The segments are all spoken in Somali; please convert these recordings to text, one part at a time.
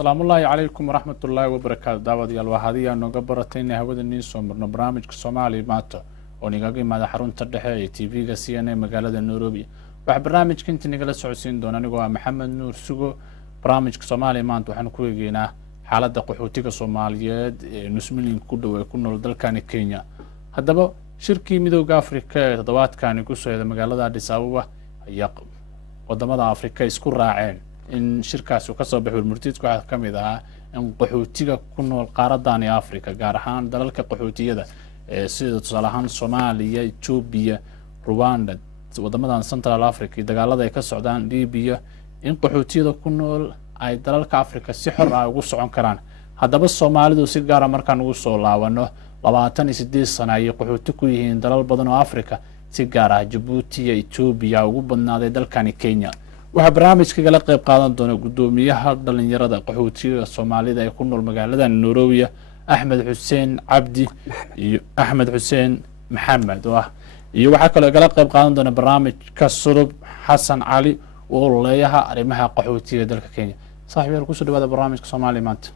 السلام الله عليكم ورحمة الله وبركاته دعوة يا الوهادية نوجا برتين هذا النيس ومرنا برامج كصومالي ماتا ونيجي مع حرون ترحي تي في جسيانة مقالة النوروبية وبرنامج كنت نقل سعودين دون نجوا محمد نور سجو برامج كصومالي مانت وحنا كويجينا حالة قحوتي كصوماليات نسمين كده ويكون الدل كان كينيا هذا بقى شركة مدوج أفريقيا تضوات كان يقصوا هذا مقالة أديس أبابا يق ودمada Afrika isku raaceen in shirkaas uu ka soo baxo murtidku waxa kamid ah in qaxootiga ku nool qaaradan Afrika gaar ahaan dalalka qaxootiyada sida tusaale ahaan Soomaaliya, Ethiopia, Rwanda, wadamadan Central Africa dagaalada ay ka socdaan Libya in qaxootiyada ku nool ay dalalka Afrika si xor ah ugu socon karaan haddaba Soomaalidu si gaar ah markaan ugu soo laabano 28 sano ay qaxooti ku yihiin dalal badan oo Afrika si gaar ah Djibouti iyo Ethiopia ugu badnaaday dalkani Kenya waxa barnaamijka la qayb qaadan doona gudoomiyaha dhalinyarada qaxootiga Soomaalida ee ku nool magaalada Nairobi Ahmed Hussein Abdi iyo Ahmed Hussein Maxamed iyo waxa kale oo la qayb qaadan doona barnaamijka Surub Xasan Ali oo leeyahay arrimaha qaxootiga dalka Kenya saaxiibayaal ku soo dhawaada barnaamijka Soomaali maanta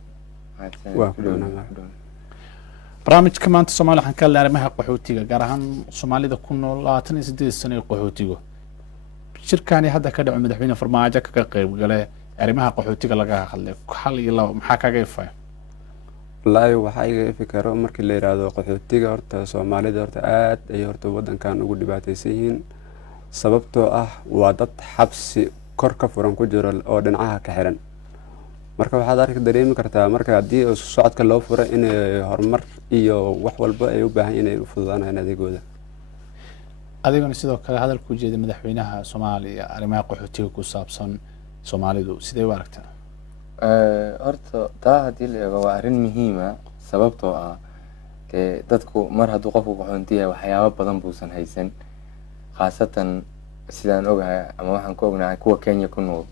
برامج كمان الصومال حنكلم على قحوتية جارهان صوماليدا كنا لاتني سديد السنة قحوتيجو شركاني هذا كده عمد حبينا فرماجة كقريب قال على قحوتية لقاها خلي حل يلا محاكا كيفه والله وحاجة فكرة مركي اللي رادو قحوتية أرت صوماليدا أرت أي أرت ودن كان وجود باتيسين سببته وعدت حبس كركة فرنكو جرال أو دنعها كحرن marka waxaad arki dareemi kartaa marka hadii socodka loo furo in horumar iyo wax walba ay u baahan inay u fududaanayaan adeegooda adeegana sidoo kale hadal ku jeeday madaxweynaha Soomaaliya arrimaha qaxootiga ku saabsan Soomaalidu sidee u aragtaa horta taa hadii la eego waa arrin muhiim ah sababtoo ah dadku mar hadduu qofku qaxoontiyahay waxyaabo badan buusan haysan khaasatan sidaan ogahay ama waxaan ku ognahay kuwa Kenya ku nool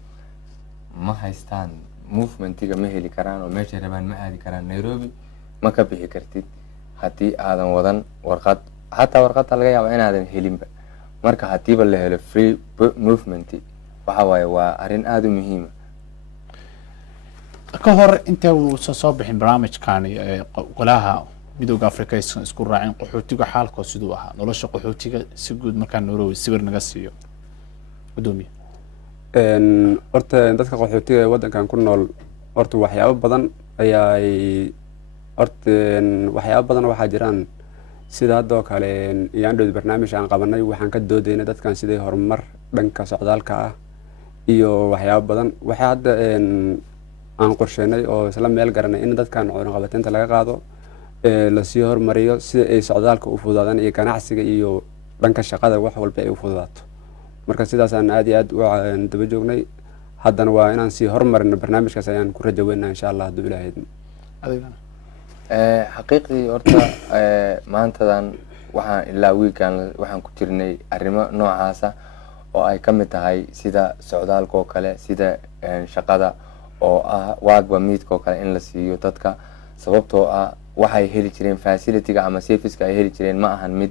ma haystaan movementiga ma heli karaan oo meesha rabaan ma aadi karaan Nairobi ma ka bixi kartid hadii aadan wadan warqad hatta warqadda laga yaabo inaadan helinba marka hadiiba la helo free movement waxa waaye waa arrin aad u muhiim ah ka hor inta uu soo bixin barnaamijkan qolaha midowga Afrika isku raacin qaxootiga xaalkooda sidoo ah nolosha qaxootiga si guud markaan Nairobi sawir naga siiyo gudoomiye horta dadka qaxootiga wadankan ku nool horta waxyaabo badan ayay waxyaabo badan waxa jiraan sida hadoo kale iyaan barnaamij aan qabanay waxaan ka doodaynay dadkan sidii horumar dhanka socdaalka ah iyo waxyaabo badan waxa hadda aan qorsheynay oo isla meel garanay in dadkan cunaqabateynta laga qaado la sii horumariyo sida ay socdaalka u fududaadaan iyo ganacsiga iyo dhanka shaqada wax walba ay u fududaato marka sidaas aan aad iyo aad u daba joognay haddana waa inaan sii horumarino barnaamijkaas ayaan ku rajaweynaa insha Allah hadduu Ilaahay adeegana xaqiiqdii horta maantadan waxaan ilaa weekend waxaan ku jirnay arrimo noocaas ah oo ay ka mid tahay sida socdaalka oo kale sida shaqada oo ah waagba meedka oo kale in la siiyo dadka sababtoo ah waxay heli jireen facility-ga ama service-ka ay heli jireen ma ahan mid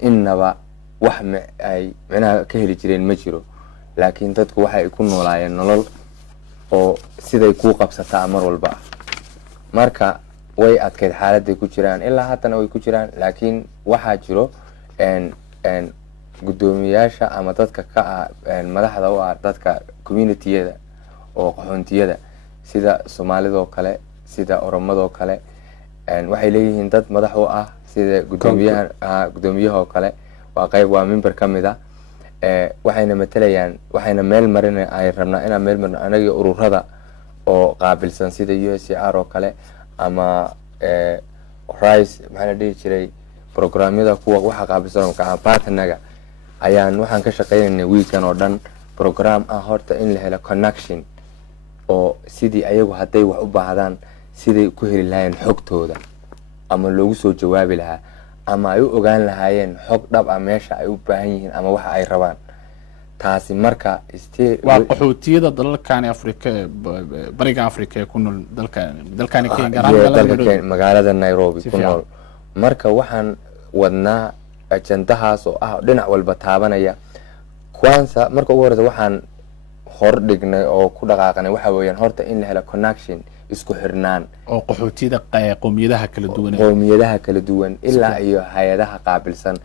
innaba wax ay macnaha ka heli jireen ma jiro laakiin dadku waxay ku noolaayeen nolol oo siday ku qabsataa mar walba marka way adkeyd xaaladday ku jiraan ilaa haddana way ku jiraan laakiin waxa jiro gudoomiyaasha ama dadka ka madaxda u ah dadka community-yada oo qaxoontiyada sida Soomaalida oo kale sida Oromada oo kale waxay leeyihiin dad madax u ah sida gudoomiyaha oo kale waa qayb waa member kamid ah waxayna matalayaan waxayna meel marin ay rabnaa inaan meel marno anaga ururada oo qaabilsan sida USCR oo kale ama Rise maxaa la dhihi jiray programyada kuwa waxa qaabilsan ka partnerga ayaan waxaan ka shaqeynay weekend oo dhan program ah horta in la helo connection oo sidii ayagu haday wax u baahdaan sidii ku heli lahayn xogtooda ama loogu soo jawaabi lahaa ama ay u ogaan lahaayeen xog dhab ah meesha ay u baahan yihiin ama waxa ay rabaan taasi marka waa qaxootiyada dalalkan Afrika bariga Afrika ku nool dalkan Kenya magaalada Nairobi ku nool marka waxaan wadnaa ajandahaas oo ah dhinac walba taabanaya kwanza marka ugu horeysa waxaan hor dhignay oo ku dhaqaaqnay waxa weeyaan horta in la helo connection isku xirnaan oo qaxootiyada qowmiyadaha kala duwan qowmiyadaha kala duwan ilaa iyo hay'adaha qaabilsan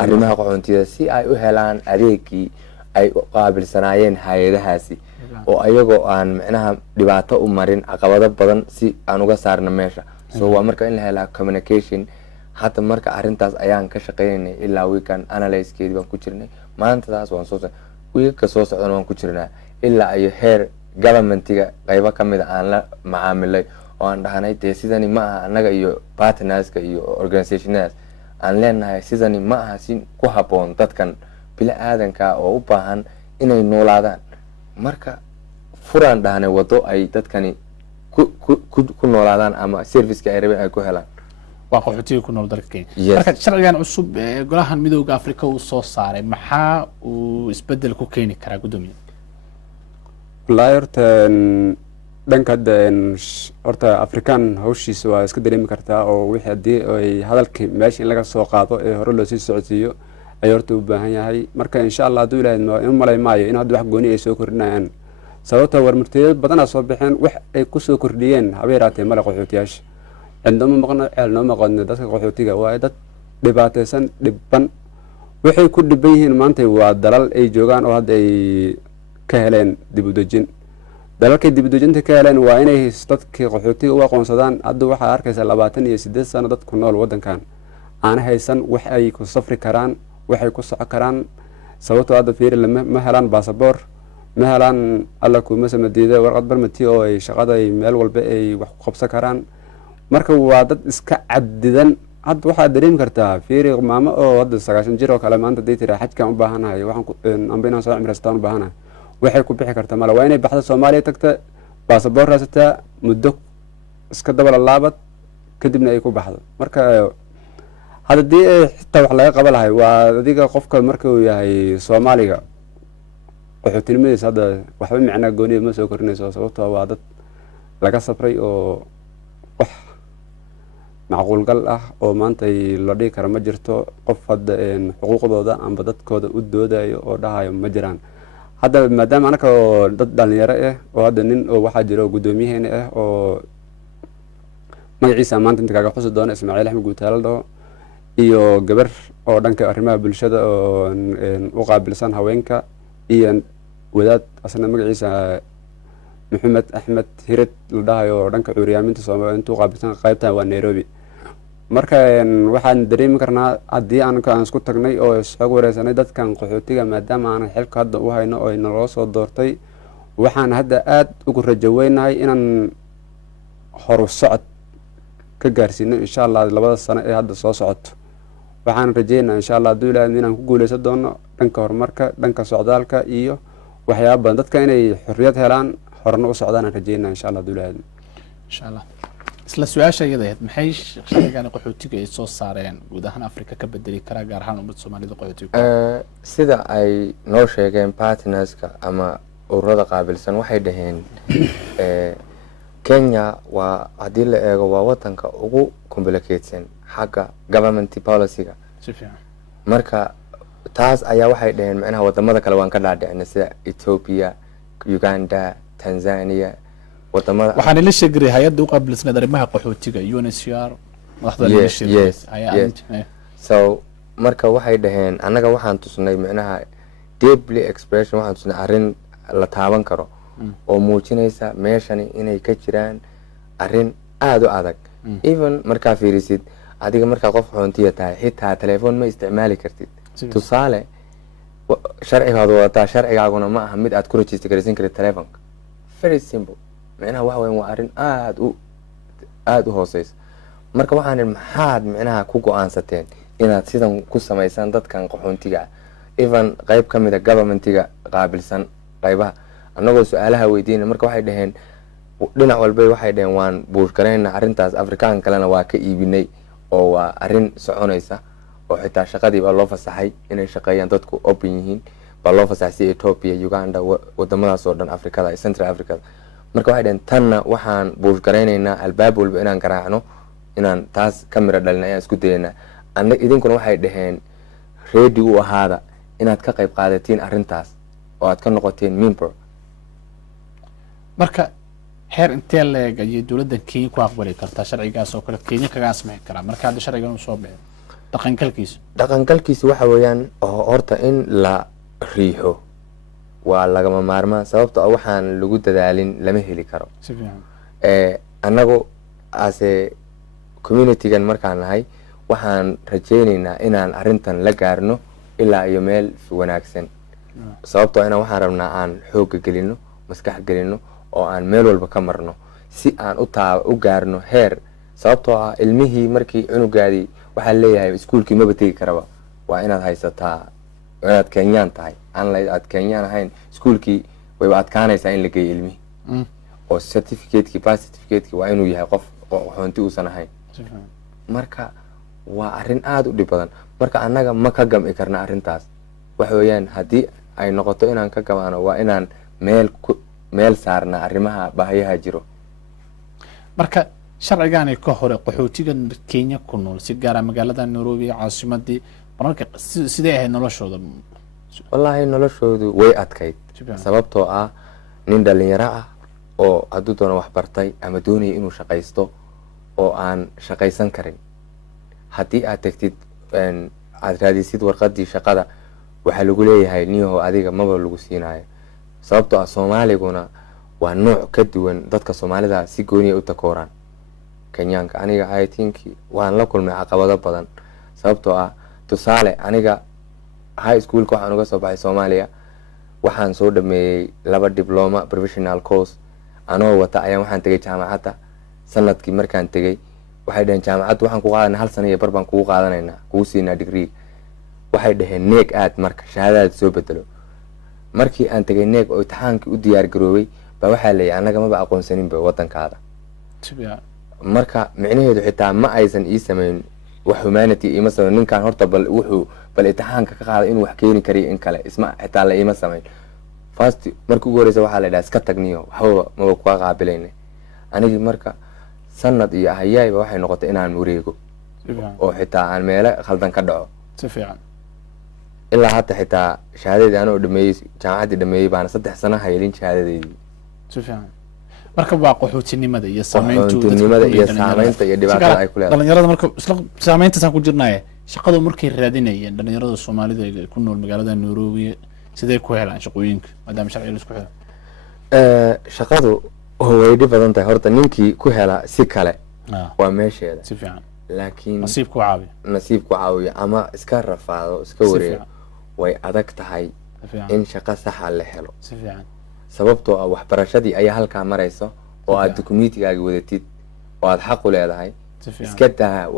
arrimaha qaxootiyada si ay u helaan adeegii ay u qaabilsanaayeen hay'adahaasi oo ayagoo aan micnaha dhibaato u marin caqabado badan si aan uga saarno meesha so waa marka in la helaa communication hadda marka arrintaas ayaan ka shaqeynay ilaa weekend analysekeedii baan ku jirnay maanta taas waan soo weekka soo socdana waan ku jirnaa ilaa iyo heer governmentiga qaybo ka mid a aan la macaamilay oo aan dhahnay dee sidani ma aha annaga iyo partnerska iyo organizationadaas aan leenahay sidani ma aha si ku habboon dadkan bila aadanka oo u baahan inay noolaadaan marka furaan dhahnay wado ay dadkani ku noolaadaan ama serviceka ay rabeen ay ku helaan waa qaxootiga ku nool dalka Kenya marka sharcigan cusub ee golahan midowga Afrika uu soo saaray maxaa uu isbedel ku keeni karaa gudoomiye wallahi dhanka horta Afrikaan hawshiisa waa iska dareemi kartaa oo wixii hadii ay hadalkii meesha in laga soo qaado ee hore loo sii socodsiiyo ay horta u baahan yahay marka insha Allah haduu ilaahay in malay maayo in hadda wax gooni ay soo kordhinayaan sababta warmartiyada badan soo bixeen wax ay ku soo kordhiyeen habeeraatay mala qaxootiyaasha عندما مقنا علنا مقنا دتك قحوتيga waa dad dhibaataysan dhibban waxay ku dhiban yihiin maanta waa dalal ay joogaan oo hadda ay ka heleen dib u dejin dalalka dib u dejinta ka heleen waa inay dadkii qaxootiga u aqoonsadaan hadda waxa arkaysa 28 sano dad ku nool wadankan aan haysan wax ay ku safri karaan waxay ku socon karaan sababtoo hadda fiir ma helaan baasaboor ma helaan alla ku mas'uuliyadda warqad barmati oo ay shaqada ay meel walba ay wax ku qabsan karaan marka waa dad iska cadidan hadda waxa dareemi kartaa fiiri maamo oo hadda 9 jir oo kale maanta deetira xajkan u baahanahay waxaan ambina soo cimrastaan u baahanahay waxay ku bixi kartaa mala waa inay baxda Soomaaliya tagta baasaboor raasata muddo iska dabal laabad kadibna ay ku baxdo marka hadii xitaa wax laga qabalahay waa adiga qofka marka uu yahay Soomaaliga qaxootinimadiisa hadda waxba macna gooni ma soo korinayso sababtoo waa dad laga safray oo wax macquul gal ah oo maanta la dhigi karo ma jirto qof hadda xuquuqdooda amba dadkooda u doodayo oo dhahayo ma jiraan hadda maadaama anaka oo dad dhalinyaro ah oo hadda nin oo waxa jiro gudoomiyaheena ah oo magaciisa maanta inta kaga xusi doona Ismaaciil Axmed Guutaaldo iyo gabar oo dhanka arrimaha bulshada oo u qaabilsan haweenka iyo wadaad asna magaciisa محمد أحمد هيرت لدهايو دhanka cuuriyaaminta Soomaaliya intuu qaabilsan qaybta waa Nairobi marka waxaan dareemi karnaa hadii aan isku tagnay oo isxog wareysanay dadkan qaxootiga maadaama aan xilka hadda u hayno oo inoo soo doortay waxaan hadda aad ugu rajaweynahay inaan horu socod ka gaarsiino insha Allah labada sano ee hadda soo socoto waxaan rajeynayaa insha Allah duulaan inaan ku guuleysan doono dhanka horumarka dhanka socdaalka iyo waxyaabo badan dadka inay xorriyad helaan horna u socdaan rajeyna insha Allah duulaan insha Allah isla su'aasha iyada maxay shaqadan qaxootiga ay soo saareen guud ahaan Afrika ka bedeli kara gaar ahaan ummadda Soomaalida qaxootiga sida ay noo sheegeen partnerska ama ururada qaabilsan waxay dhaheen Kenya waa hadii la eego waa wadanka ugu complicated xagga government policy-ga si fiican marka taas ayaa waxay dhaheen macnaha wadamada kale waan ka dhaadhicnay sida Ethiopia Uganda Tanzania wadamada waxaan la sheegay hay'adda u qaabilsan arrimaha qaxootiga UNHCR madaxda la sheegay so marka waxay dhaheen annaga waxaan tusnay macnaha deeply expression waxaan tusnay arrin la taaban karo oo muujinaysa meeshani inay ka jiraan arrin aad u adag even marka fiirisid adiga marka qof xuntiya tahay xitaa telefoon ma isticmaali kartid tusaale sharcigaadu wata sharcigaaguna ma aha mid aad ku register garaysan kartid telefoonka very simple macnaha waxa weyn waa arrin aad u hooseysa marka waxaan maxaad macnaha ku go'aansateen inaad sidan ku sameeysan dadkan qaxoontiga even qayb kamid ah governmentiga qaabilsan qaybaha annagoo su'aalaha weydiinay marka waxay dhaheen dhinac walba waxay dhaheen waan buushkareynaa arrintaas Afrikaan kalena waa ka iibinay oo waa arrin soconaysa oo xitaa shaqadii baa loo fasaxay inay shaqeeyaan dadku open yihiin baa loo fasaxay Ethiopia Uganda wadamadaas oo dhan Afrikada iyo Central Africa marka waxay dhaheen tanna waxaan buushkareynaynaa albaab walba inaan garaacno inaan taas kamera dhalina ayaan isku dayeynaa idinkuna waxay dhaheen ready u ahaada inaad ka qayb qaadatiin arrintaas oo aad ka noqoteen member marka heer intee leeg ayay dowladda Kenya ku aqbali kartaa sharcigaas oo kale Kenya kaga asmayn karaa marka hadda sharcigan uu soo baxay dhaqangalkiisa waxa weeyaan horta in la riixo waa lagama maarmaan sababtoo ah waxaan lagu dadaalin lama heli karo si fiican annagu ase communitygan markaan nahay waxaan rajaynaynaa inaan arrintan la gaarno ilaa iyo meel wanaagsan sababtoo inaan waxaan rabnaa aan xoogga gelino maskax gelino oo aan meel walba ka marno si aan u gaarno heer sababtoo ah ilmihii markii cunugaadii waxaa leeyahay iskuulkii maba tegi karaba waa inaad haysataa inaad Kenyaan tahay aan aad Kenyaan ahayn iskuulkii wayba adkaanaysaa in la geeyo ilmihii oo certificate-kii birth certificate-kii waa inuu yahay qof qaxoonti uusan ahayn marka waa arrin aad u dhib badan marka annaga ma ka gam'i karna arrintaas waxa weeyaan haddii ay noqoto inaan ka gamaano waa inaan meel saarna arrimaha baahiyaha jiro marka sharcigaani ka hore qaxootiga Kenya ku nool si gaar ah magaalada Nairobi caasimadii marka sidee ahayd noloshooda wallahi noloshoodu way adkayd sababtoo ah nin dhalinyaro ah oo hadduu doono wax bartay ama doonaya inuu shaqaysto oo aan shaqaysan karin haddii aad tagtid aad raadisid warqadii shaqada waxaa lagu leeyahay niyahow adiga maba lagu siinayo sababtoo ah Soomaaliguna waa nooc ka duwan dadka Soomaalida si gooniya u takooraan Kenyaanka aniga I think waan la kulmay caqabado badan sababtoo ah tusaale aniga high school ka waxaan uga soo baxay Soomaaliya waxaan soo dhameeyay 2 diploma professional course anoo wata ayaan waxaan tagay jaamacadda sanadkii markaan tagay waxay dhaheen jaamacadda waxaan ku qaadanaa 1 sano iyo bar baan kugu qaadanaynaa kugu siinaa degree waxay dhaheen neeg aad marka shahaadada soo bedelo markii aan tagay neeg oo imtixaankii u diyaar garoobay ba waxaa leeyahay anaga maba aqoonsanin ba wadankaada marka micnaheedu xitaa ma aysan ii sameyn wax humanity ima sameyn ninkan horta bal imtixaanka ka qaada inuu wax keeni kariyo in kale isma xitaa la ima sameyn first markii ugu horeysa waxaa la dhahaa iska tagniyo waxba maba ku qaabilayna anigi marka sanad iyo ahayayba waxay noqotay inaan wareego oo xitaa aan meelo khaldan ka dhaco si fiican ilaa hadda xitaa shahaadadii anoo dhameeyay jaamacaddii dhameeyay baan 3 sano hayelin shahaadadeedii si fiican marka waa qaxootinimada iyo saameynta iyo dhibaatada ay ku leedahay dhalinyarada marka isla saameyntaas ku jirnaa shaqadu markay raadinayeen dhalinyarada Soomaalida ee ku nool magaalada Nairobi sidee ku helaan shaqooyinka maadaama sharciga isku xidhan shaqadu way dhib badan tahay horta ninkii ku hela si kale waa meesheeda si fiican laakiin nasiibku caawiyo ama iska rafaado iska wareego way adag tahay in shaqo sax ah la helo si fiican sababtoo ah waxbarashadii ayaa halkaa marayso oo aad dukumiintigaaga wadatid oo aad xaq u leedahay iska daa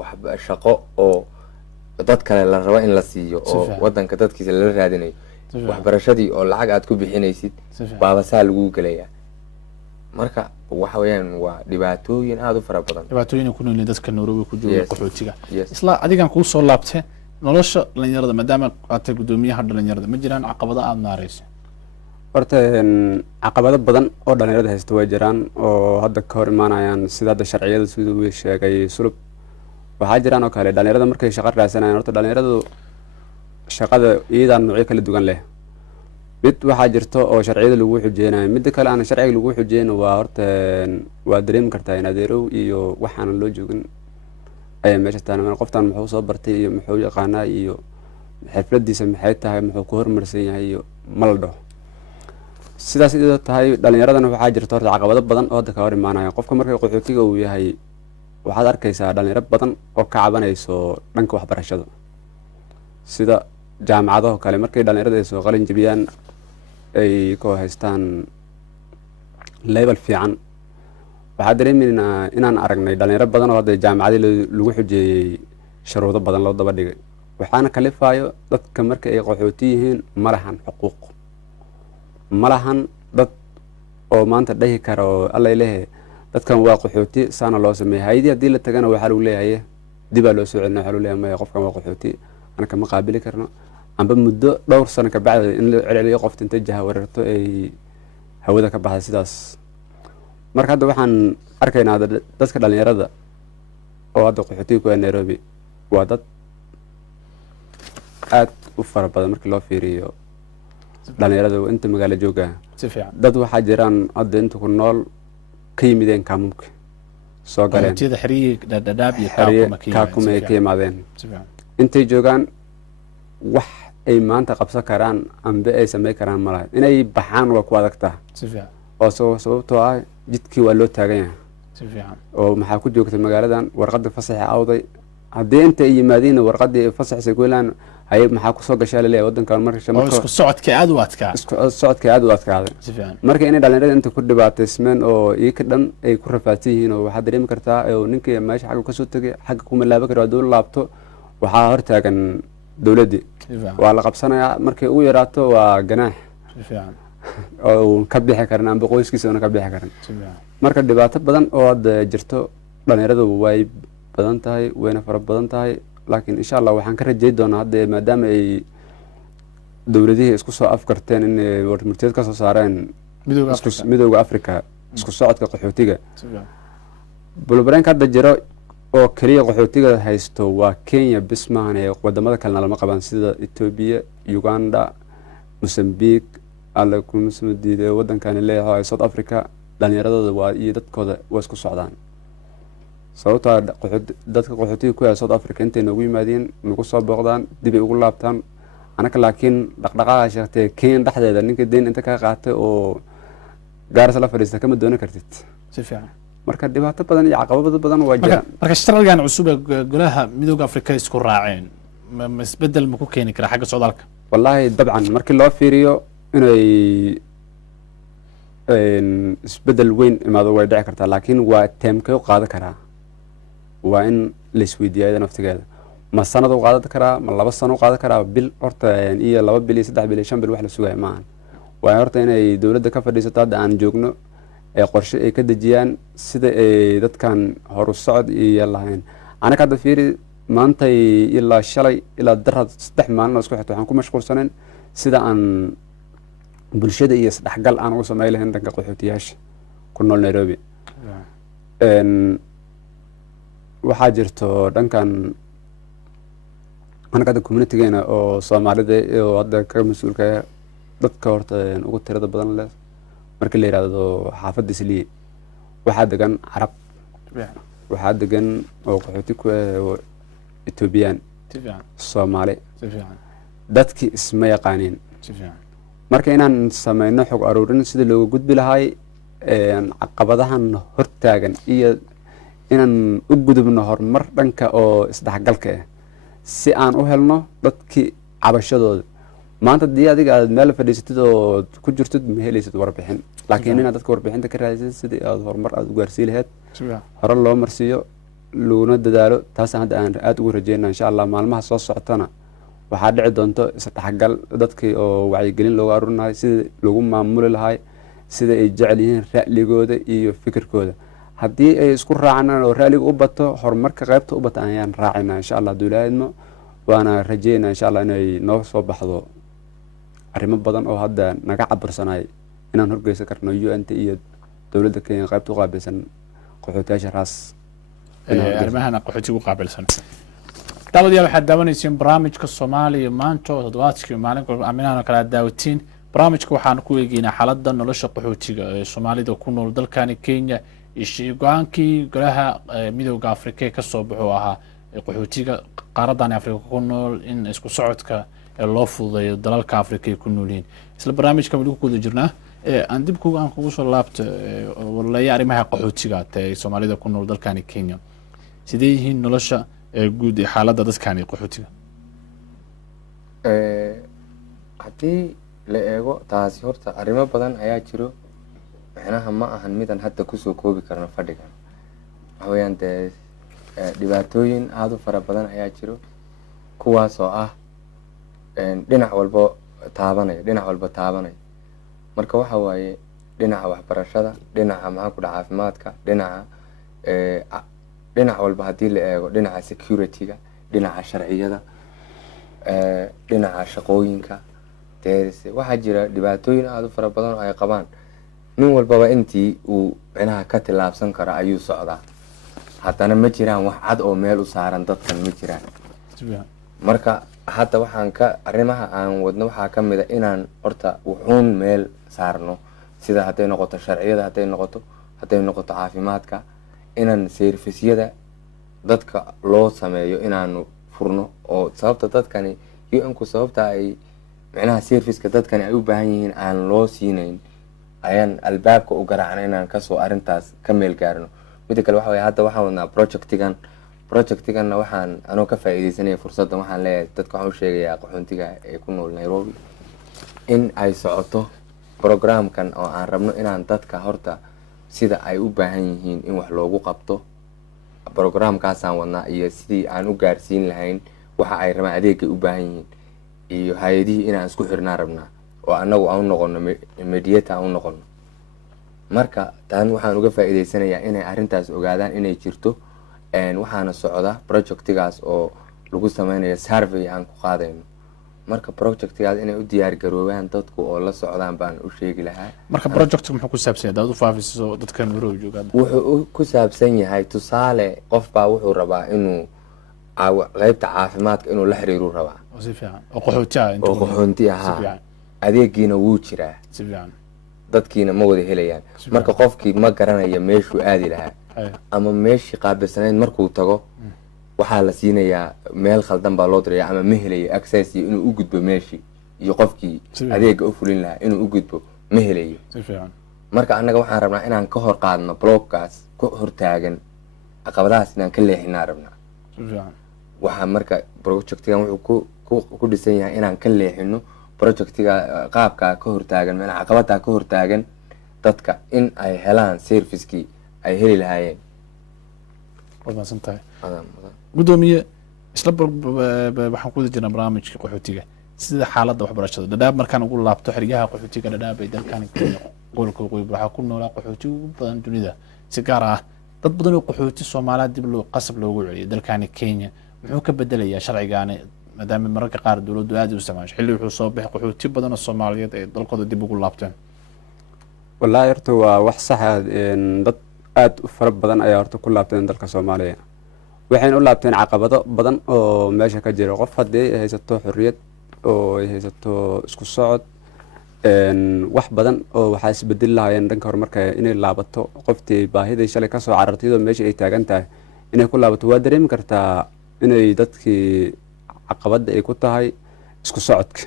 shaqo oo dad kale la rabo in la siiyo oo wadanka dadkiisa lala raadinayo waxbarashadii oo lacag aad ku bixinaysid baabasaa lagu gelayaa marka waxa weeyaan waa dhibaatooyin aad u fara badan dhibaatooyin ku nool dadka Nairobi ku jooga qaxootiga isla adigan ku soo laabtay nolosha dhalinyarada maadaama aad gudoomiyaha dhalinyarada ma jiraan caqabado aad maarayso horta caqabado badan oo dhalinyarada haysta way jiraan oo hadda ka hor imaanayaan sida hadda sharciyada sidoo uu sheegay sulub waxaa jiraan oo kale dhalinyarada markay shaqo raadsanayaan horta dhalinyaradu shaqada iyadaan noocyo kala duwan leh mid waxaa jirto oo sharciyada lagu xujeenayo mid kale aan sharciga lagu xujeen waa horta waa dareemi kartaa in adeerow iyo waxaan loo joogin ay meesha taana qoftan muxuu soo bartay iyo muxuu yaqaanaa iyo xirfadiisa maxay tahay muxuu ku hormarsan yahay iyo maldo sidaas iyadoo tahay dhalinyaradana waxaa jirta horta caqabado badan oo hadda ka hor imaanaya qofka markay qaxootiga uu yahay waxaad arkaysaa dhalinyaro badan oo ka cabanayso dhanka waxbarashada sida jaamacadaha kale markay dhalinyarada ay soo qalin jabiyaan ay ku haystaan level fiican waxaa dareemeynaa inaan aragnay dhalinyaro badan oo hadda jaamacadii lagu xujeeyey shuruudo badan loo daba dhigay waxaana kalifaayo dadka marka ay qaxooti yihiin ma lahan xuquuq ma lahan dad oo maanta dhahi kara oo alla ilahe dadkan waa qaxooti saana loo sameeyay hay'adii haddii la tagana waxaa lagu leeyahay dibaa loo soo celinaa waxaa lagu leeyahay maya qofkan waa qaxooti anaka ma qaabili karno amba muddo dhowr sano ka bacda in la celceliyo qofta inta jaha wareerto ay hawada ka baxda sidaas marka hadda waxaan arkaynaa dadka dhalinyarada oo hadda qaxootiga ku Nairobi waa dad aad u fara badan markii loo fiiriyo dhalinyarada inta magaalo jooga si fiican dad waxaa jiraan hadda inta ku nool ka yimideen kaamumka soo galeen qaxootiyada xeriyii dhadhaab iyo kaakuma ay ka yimaadeen si fiican intay joogaan wax ay maanta qabsan karaan amba ay samayn karaan malaha inay baxaan waa ku adagtaa si fiican oo sababtoo ah jidkii waa loo taagan yahay si fiican oo maxaa ku joogtay magaaladan warqadda fasaxa awday haddii inta ay yimaadiin warqaddii fasaxsa ku helaan haye maxaa kusoo gashaa laleeyahay waddankan oo isku socodka aad u adkaa isku socodka aad u adkaaday si fiican marka inay dhalinyarada inta ku dhibaataysmeen oo iika dhan ay ku rafaadsan yihiin oo waxaad dareemi kartaa oo ninkii meesha xagga kasoo tegay xagga kuma laaban karo hadduu laabto waxaa hortaagan dowladdii si fiican waa la qabsanayaa markay ugu yaraato waa ganaax si fiican oo ka bixi karin amba qoyskiisa una ka bixi karin si fiican marka dhibaato badan oo hadda jirto dhalinyaradu way badan tahay wayna fara badan tahay laakiin insha allah waxaan ka rajay doonaa hadda maadaama ay dowladihii isku soo afkarteen inay warmurtiyad ka soo saareen midooda africa isku socodka qaxootiga bulbareenka hadda jiro oo keliya qaxootiga haysto waa kenya bis maahan ee wadamada kalena lama qabaan sida etoobiya uganda mosambique alla kuma diiday wadankani leeyahay south africa dhalinyaradooda waa iyo dadkooda waa isku socdaan sababtoo dadka qaxootiga ku yahay south africa intay noogu yimaadeen nagu soo booqdaan dib ay ugu laabtaan anaka laakiin dhaqdhaqaaqa sheegtay kenya dhexdeeda ninka deyn inta ka qaatay oo gaaris la fadhiista kama doonan kartid si fiican marka dhibaato badan iyo caqabado badan waa jiraan marka sharcigan cusub ee golaha midooda afrika isku raaceen ma isbedel ma ku keeni kara xagga socdaalka wallaahi dabcan markii loo fiiriyo inay isbedel weyn imaado way dhici kartaa laakiin waa teemkay u qaadan karaa waa in la isweydiiyay naftigeeda ma sanad u qaadan karaa ma 2 sano u qaadan karaa bil horta iyo 2 bil iyo 3 bil iyo 5 bil wax la sugayo maahan waa horta inay dowladda ka fadhiisato hadda aan joogno ee qorshe ay ka dejiyaan sida ay dadkan horu socod iyo lahayn anaga hadda fiiri maanta ilaa shalay ilaa darad 3 maalin isku xigta waxaan ku mashquulsanayn sida aan bulshada iyo isdhexgal aan ugu sameey lahayn dhanka qaxootiyaasha ku nool Nairobi waxaa jirto dhankan anaga hadda community-geena oo Soomaalida oo hadda ka mas'uulka dadka horta ugu tirada badan leh markii la yiraahdo xaafadda Islii waxaa degan Carab waxaa degan oo qaxooti ku Ethiopian Soomaali dadkii isma yaqaaniin marka inaan sameeyno xog aruurin sida looga gudbi lahaay caqabadahan hortaagan iyo inaan u gudubno horumar dhanka oo isdhexgalka ah si aan u helno dadkii cabashadooda maanta dii adiga aad meel fadhiisatid oo ku jirtid ma helaysid warbixin laakiin inaad dadka warbixinta ka raadsid sidii aad horumar aad u gaarsiin lahayd hore loo marsiiyo loona dadaalo taasaan hadda aan aad ugu rajeynaa insha allah maalmaha soo socotana waxaa dhici doonto isdhexgal dadkii oo wacyigelin looga aruurinayo sida lagu maamuli lahay sida ay jecel yihiin ra'ligooda iyo fikirkooda haddii ay isku raacnaan oo ra'liga u bato horumarka qaybta u bata ayaan raacinaa insha allah duulaadmo waana rajeynaa insha allah inay noo soo baxdo arrimo badan oo hadda naga cabursanay inaan horgeysan karno UN iyo dowladda Kenya qaybta u qaabilsan qaxootiyaasha raas arrimahan qaxootiga u qaabilsan daawadayaal waxaad daawanayseen barnaamijka Soomaaliya maanta oo toddobaadkii maalin walba aminaana kala daawatiin barnaamijka waxaan ku eegaynaa xaaladda nolosha qaxootiga ee Soomaalida ku nool dalkani Kenya iyo go'aankii golaha midowga Afrika ka soo baxo ahaa qaxootiga qaaradan Afrika ku nool in isku socodka loo fududeeyo dalalka Afrika ay ku noolyihiin isla barnaamijka wali ku jirnaa aan dib kugu soo laabto wallahi arrimaha qaxootiga ee Soomaalida ku nool dalkani Kenya sidee yihiin nolosha guud ee xaaladda dadkani qaxootiga haddii la eego taasi horta arrimo badan ayaa jiro macnaha ma ahan midan hadda kusoo koobi karno fadhigan waxa weeyaan dee dhibaatooyin aad u fara badan ayaa jiro kuwaas oo ah dhinac walba taabanaya marka waxa waaye dhinaca waxbarashada dhinaca maxaa ku dhaca caafimaadka dhinac walba haddii la eego dhinaca security-ga dhinaca sharciyada dhinaca shaqooyinka waxaa jira dhibaatooyin aad u fara badan oo ay qabaan nin walbaba intii uu macnaha ka tilaabsan karo ayuu socdaa haddana ma jiraan wax cad oo meel u saaran dadkan ma jiraan marka hadda waxaan ka arrimaha aan wadno waxaa ka mid a inaan horta wuxuun meel saarno, sida hadday noqoto sharciyada, hadday noqoto caafimaadka, inaan servisyada dadka loo sameeyo inaanu furno. oo sababta dadkani UN-ku sababta ay micnaha serviceka dadkani ay u baahan yihiin aan loo siinayn ayaan albaabka u garaacna inaan kasoo arrintaas ka meel gaarno. midda kale waxa way hadda waxaan wadnaa projectiganna waxaan anoo ka faa'iidaysanaya fursaddan waxaan leeyahay dadka waxaan u sheegayaa qaxoontiga ee ku nool Nairobi in ay socoto programkan oo aan rabno inaan dadka horta sida ay u baahan yihiin in wax loogu qabto. programkaasaan wadnaa iyo sidii aan u gaarsiin lahayn waxa ay rabaan adeegay u baahan yihiin iyo hay-adihii inaan isku xirnaa rabnaa oo annagu aan u noqono mediator aan u noqono. marka tan waxaan uga faa'iidaysanayaa inay arrintaas ogaadaan inay jirto. waxaana socda projectigaas oo lagu sameynayo survey aan ku qaadayno. marka projectigaas inay u diyaar garoobaan dadku oo la socdaan baan u sheegi lahaa. marka projectku muxuu ku saabsan yahay? dad u faafiso dadka Nairobi jooga. wuxuu ku saabsan yahay tusaale qof baa wuxuu rabaa inuu qaybta caafimaadka inuu la xiriiru rabaa. si fiican oo qaxooti ah oo qaxoonti ah. adeegiina wuu jiraa. si fiican. dadkiina ma wada helayaan. marka qofkii ma garanaya meeshuu aadi lahaa ama meeshii qaabilsanayd markuu tago waxaa la siinayaa meel khaldan baa loo diraya ama ma helayo access iyo inuu u gudbo meeshii iyo qofkii adeega u fulin lahaa inuu u gudbo ma helayo. marka annaga waxaan rabnaa inaan ka hor qaadno blockkaas ka hortaagan caqabadahaas inaan ka leexinaa rabnaa. waxaa marka projectigan wuxuu ku dhisan yahay inaan ka leexino projectiga qaabkaa ka hortaagan meel caqabadaa ka hortaagan dadka in ay helaan servicekii ay heli lahaayeen. wadaasantahay gudoomiye isla waxaan ku wada jirnaa barnaamijka qaxootiga sida xaaladda waxbarashada Dadaab markaan ugu laabto xiriyaha qaxootiga Dadaab ee dalkan Kenya gobolka Waqooyi waxaa ku noolaa qaxooti ugu badan dunida si gaar ah dad badan oo qaxooti Soomaaliyeed dib loo qasab loogu celiyay dalkan Kenya muxuu ka bedelayaa sharcigaani maadaama mararka qaar dawladdu aad u isticmaasho xilli wuxuu soo baxay qaxooti badan oo Soomaaliyeed ee dalkooda dib ugu laabteen. wallahi horta waa wax sax ah dad aad u fara badan ayaa horta ku laabteen dalka Soomaaliya waxayna u laabteen caqabado badan oo meesha ka jira. qof haddii ay haysato xorriyad oo ay haysato isku socod wax badan oo waxaa isbedel lahaayeen dhanka horumarka inay laabato qoftii baahida shalay ka soo carartay oo meesha ay taagan tahay inay ku laabato waa dareemi kartaa inay dadkii caqabada ay ku tahay isku socodka.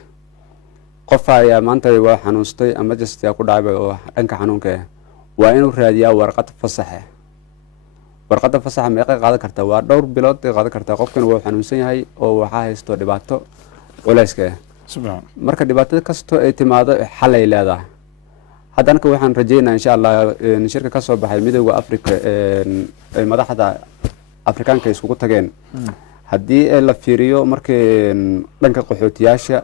qof ayaa maanta waa xanuunstay ama jastia ku dhacay oo dhanka xanuunka waa inuu raadiyaa warqad fasax warqadda fasaxa meeqa qaadan kartaa waa dhowr bilood qaadan kartaa. qofkan wuu xanuunsan yahay oo waxaa haysto dhibaato culayska marka dhibaatada kastoo ay timaado xal ay leedahay. haddana waxaan rajaynayaa insha Allah shirka ka soo baxay midowga Afrika ee madaxda Afrikaanka iskugu tageen haddii la fiiriyo markii dhanka qaxootiyaasha